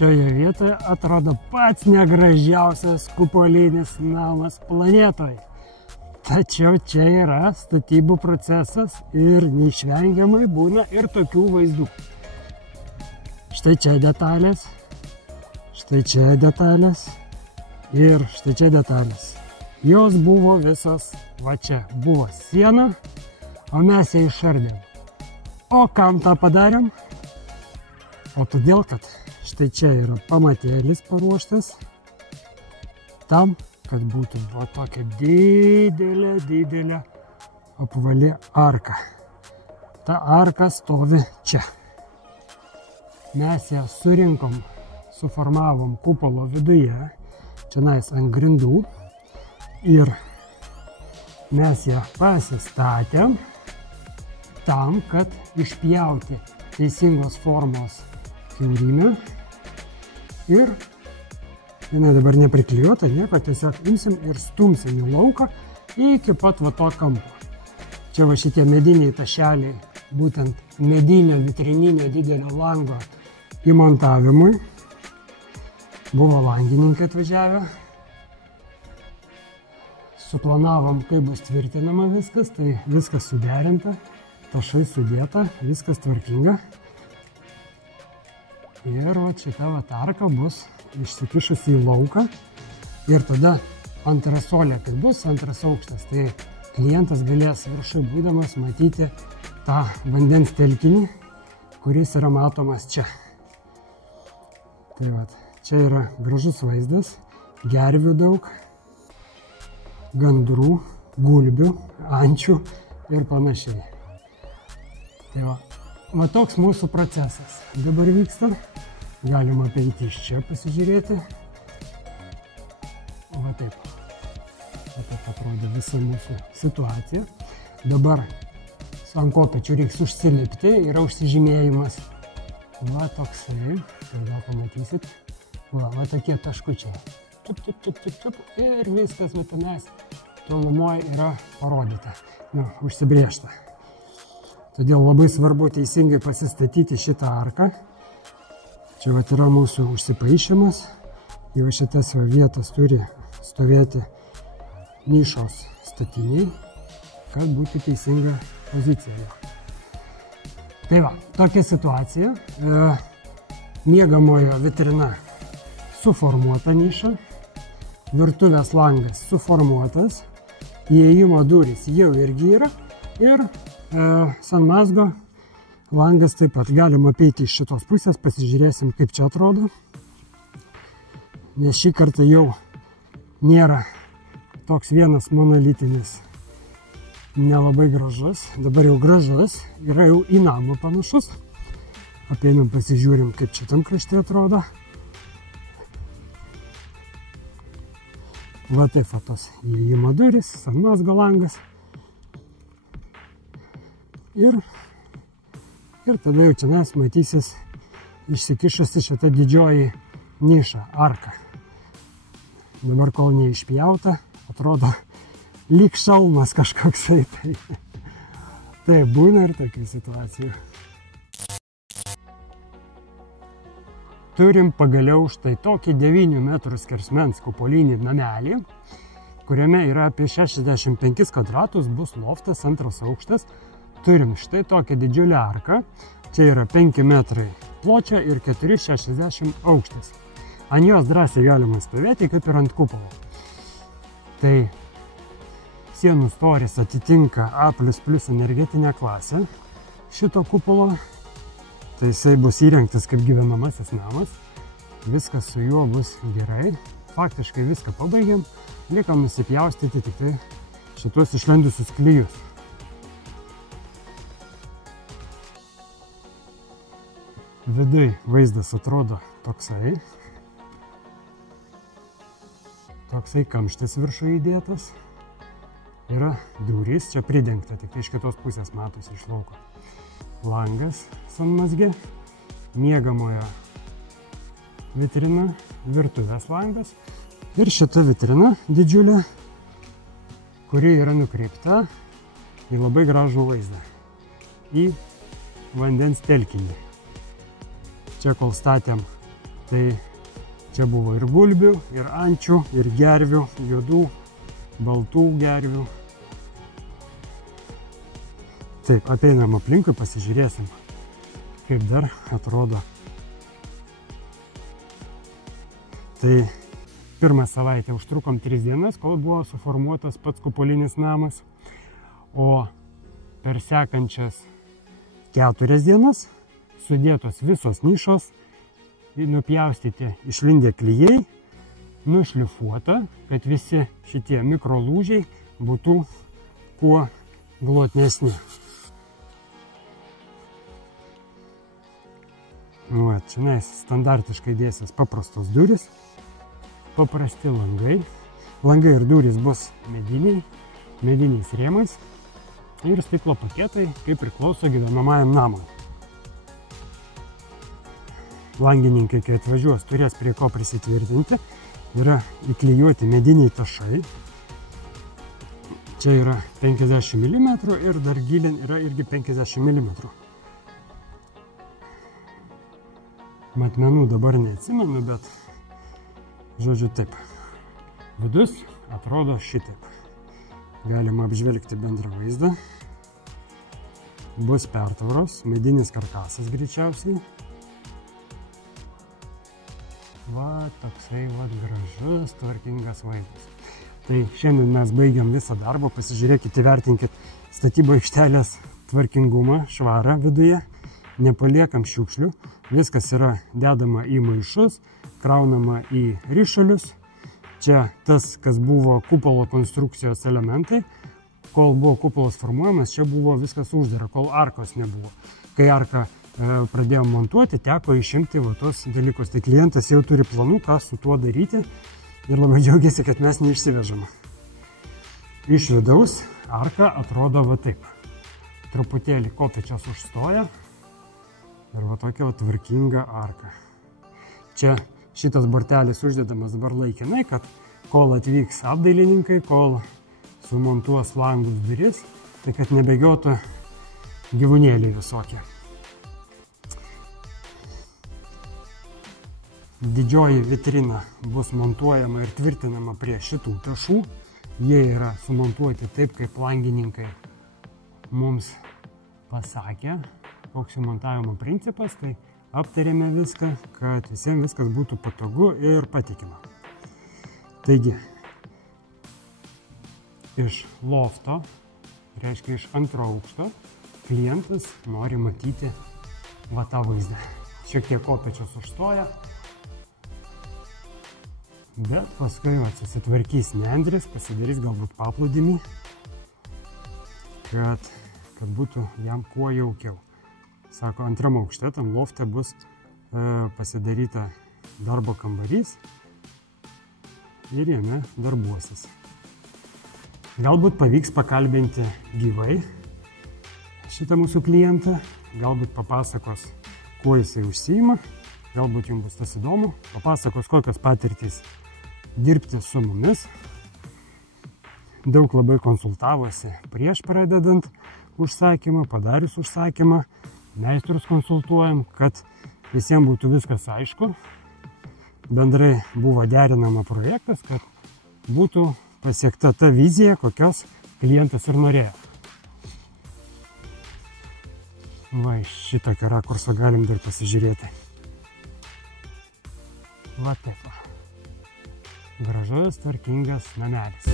šioje vietoje atrodo pats negražiausias kupolinis namas planetoje. Tačiau čia yra statybų procesas ir neišvengiamai būna ir tokių vaizdų. Štai čia detalės, štai čia detalės ir štai čia detalės. Jos buvo visos, va čia buvo siena, o mes ją išardėm. O kam tą padarėm? O todėl, kad štai čia yra pamatėlis paruoštas tam, kad būtų tokia didelė apvali arka. Ta arka stovi čia. Mes ją surinkom, suformavom kupolo viduje, čionais ant grindų ir mes ją pasistatėm tam, kad išpjauti teisingos formos kiaurinę ir jinai dabar nepriklijuota, nieko, tiesiog imsim ir stumsim į lauką iki pat va to kampo. Čia va šitie mediniai tašeliai, būtent medinio vitrininio didelio lango įmontavimui. Buvo langininkai atvažiavę. Suplanavom, kaip bus tvirtinama viskas, tai viskas suderinta, tašai sudėta, viskas tvarkinga. Ir va šita va arka bus išsikišusi į lauką ir tada antresolė, kai bus antras aukštas, tai klientas galės viršui būdamas matyti tą vandens telkinį, kuris yra matomas čia. Tai va, čia yra gražus vaizdas, gervių daug, gandrų, gulbių, ančių ir panašiai. Tai va toks mūsų procesas dabar vyksta. Galima apeiti iš čia pasižiūrėti. Va taip. Va taip atrodo visa mūsų situacija. Dabar ant kopėčių reiks užsilipti, yra užsižymėjimas. Va toksai, tai gal pamatysit. Va tokie taškučiai. Ir viskas va tenais tolumoje yra parodyta, užsibrėžta. Todėl labai svarbu teisingai pasistatyti šitą arką. Čia vat yra mūsų užsipaišymas. Jau šitas vietas turi stovėti nišos statiniai, kad būtų teisinga pozicija. Tai va, tokia situacija. Miegamojo vitrina suformuota niša, virtuvės langas suformuotas, įėjimo durys jau irgi yra ir sanmazgo langas taip pat. Galima apeiti iš šitos pusės, pasižiūrėsim, kaip čia atrodo. Nes šį kartą jau nėra toks vienas monolitinis, nelabai gražus. Dabar jau gražus, yra jau į namą panašus. Apeinam, pasižiūrim, kaip čia tam krašte atrodo. Va taip tos įėjimo durys, sanmazgo langas. Ir tada jau čia matysis išsikišusi šita didžioji niša, arka. Dabar kol neišpjauta, atrodo lyg šalmas kažkoksai. Tai būna ir tokių situacijų. Turim pagaliau štai tokį 9 metrų skersmens kupolinį namelį, kuriame yra apie 65 kvadratus, bus loftas, antras aukštas. Turim štai tokią didžiulę arką. Čia yra 5 metrai pločio ir 4,60 aukštas. Ant jos drąsiai galima stovėti, kaip ir ant kupolo. Tai sienų storis atitinka A++ energetinę klasę šito kupolo. Tai jisai bus įrengtas kaip gyvenamasis namas. Viskas su juo bus gerai. Faktiškai viską pabaigėm. Lieka nusipjaustyti tik tai šitos išlendusius klijus. Viduj vaizdas atrodo toksai. Toksai kamštis viršų įdėtas. Yra durys, čia pridengta, tik iš kitos pusės matosi iš lauko. Langas sanmazgė, miegamojo vitrina, virtuvės langas ir šita vitrina didžiulė, kuri yra nukreipta į labai gražų vaizdą, į vandens telkinį. Čia kol statėm Tai čia buvo ir gulbių, ir ančių, ir gervių, juodų, baltų gervių. Taip, apeinam aplinkui, pasižiūrėsim, kaip dar atrodo. Tai pirmą savaitę užtrukom 3 dienas, kol buvo suformuotas pats kupolinis namas, o per sekančias 4 dienas sudėtos visos nišos, nupjaustyti išlindę klijai, nušlifuota, kad visi šitie mikrolūžiai būtų kuo glotnesni. Va, čia standartiškai dėsis paprastos durys, paprasti langai. Langai ir durys bus mediniais rėmais ir stiklo paketai, kaip priklauso gyvenamajam namui. Langininkai, kai atvažiuos, turės prie ko prisitvirtinti. Yra įklijuoti mediniai tašai. Čia yra 50 mm ir dar gilin yra irgi 50 mm. Matmenų dabar neatsimenu, bet žodžiu taip. Vidus atrodo šitaip. Galima apžvelgti bendrą vaizdą. Bus pertvaros, medinis karkasas greičiausiai. Va, toksai gražus, tvarkingas vaizdas. Tai šiandien mes baigiam visą darbą. Pasižiūrėkite, įvertinkit statybų aikštelės tvarkingumą, švarą viduje. Nepaliekam šiukšlių. Viskas yra dedama į maišus, kraunama į ryšulius. Čia tas, kas buvo kupolo konstrukcijos elementai. Kol buvo kupolas formuojamas, čia buvo viskas uždara, kol arkos nebuvo. Kai arką pradėjom montuoti, teko išimti va tos dalykus. Tai klientas jau turi planų, ką su tuo daryti ir labai džiaugiasi, kad mes neišsivežam. Iš vidaus arka atrodo va taip. Truputėlį kopėčios užstoja ir va tokia va tvarkinga arka. Čia šitas bortelis uždedamas dabar laikinai, kad kol atvyks apdailininkai, kol sumontuos langus duris, tai kad nebėgiotų gyvūnėliai visokie. Didžioji vitrina bus montuojama ir tvirtinama prie šitų tašų. Jie yra sumontuoti taip, kaip langininkai mums pasakė, koks jų montavimo principas. Tai aptarėme viską, kad visiems viskas būtų patogu ir patikima. Taigi, iš lofto, reiškia iš antro aukšto, klientas nori matyti va tą vaizdą. Šiek tiek kopėčios užstoja, bet paskui susitvarkys nendrės, pasidarys galbūt paplūdimį, kad būtų jam kuo jaukiau. Sako, antram aukšte, tam lofte bus pasidaryta darbo kambarys ir jame darbuosis. Galbūt pavyks pakalbinti gyvai šitą mūsų klientą, galbūt papasakos, kuo jisai užsiima, galbūt jums bus tas įdomu, papasakos, kokios patirtys dirbti su mumis. Daug labai konsultavosi prieš pradedant užsakymą, padarius užsakymą, meistrus konsultuojam, kad visiems būtų viskas aišku. Bendrai buvo derinama projektas, kad būtų pasiekta ta vizija, kokios klientas ir norėjo. Va, iš šitokio rakurso galim dar pasižiūrėti. Va taip va. Gražus, tvarkingas namelis.